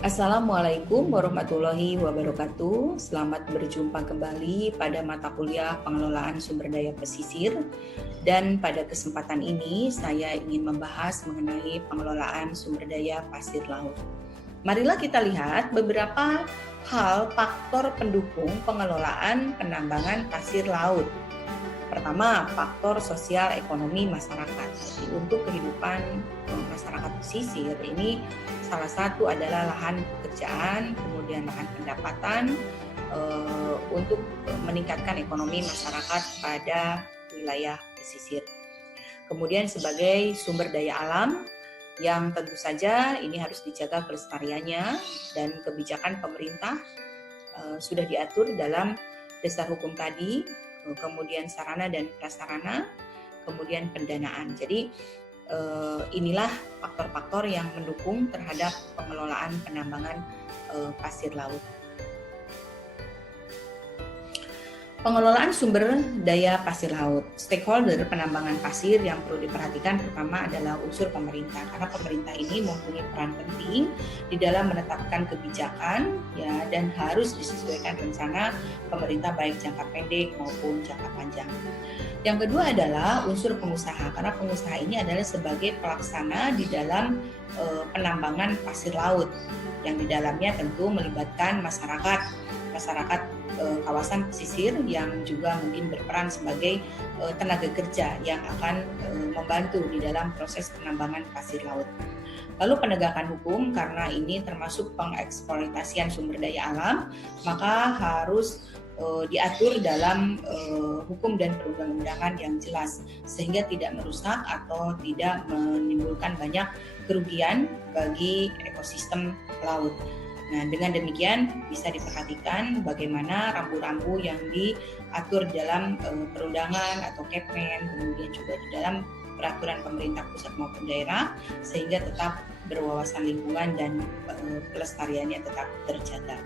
Assalamualaikum warahmatullahi wabarakatuh. Selamat berjumpa kembali pada mata kuliah pengelolaan sumber daya pesisir. Dan pada kesempatan ini saya ingin membahas mengenai pengelolaan sumber daya pasir laut. Marilah kita lihat beberapa hal faktor pendukung pengelolaan penambangan pasir laut. Pertama, faktor sosial ekonomi masyarakat. Jadi untuk kehidupan masyarakat pesisir ini salah satu adalah lahan pekerjaan, kemudian lahan pendapatan untuk meningkatkan ekonomi masyarakat pada wilayah pesisir. Kemudian sebagai sumber daya alam yang tentu saja ini harus dijaga kelestariannya dan kebijakan pemerintah sudah diatur dalam dasar hukum tadi, kemudian sarana dan prasarana, kemudian pendanaan. Jadi inilah faktor-faktor yang mendukung terhadap pengelolaan penambangan pasir laut. Pengelolaan sumber daya pasir laut. Stakeholder penambangan pasir yang perlu diperhatikan pertama adalah unsur pemerintah, karena pemerintah ini mempunyai peran penting di dalam menetapkan kebijakan ya, dan harus disesuaikan rencana pemerintah baik jangka pendek maupun jangka panjang. Yang kedua adalah unsur pengusaha, karena pengusaha ini adalah sebagai pelaksana di dalam penambangan pasir laut yang di dalamnya tentu melibatkan masyarakat kawasan pesisir yang juga mungkin berperan sebagai tenaga kerja yang akan membantu di dalam proses penambangan pasir laut. Lalu penegakan hukum, karena ini termasuk pengeksploitasian sumber daya alam, maka harus diatur dalam hukum dan perundang-undangan yang jelas sehingga tidak merusak atau tidak menimbulkan banyak kerugian bagi ekosistem laut. Nah, dengan demikian bisa diperhatikan bagaimana rambu-rambu yang diatur dalam perundangan atau Kepmen, kemudian juga di dalam peraturan pemerintah pusat maupun daerah, sehingga tetap berwawasan lingkungan dan pelestariannya tetap terjaga.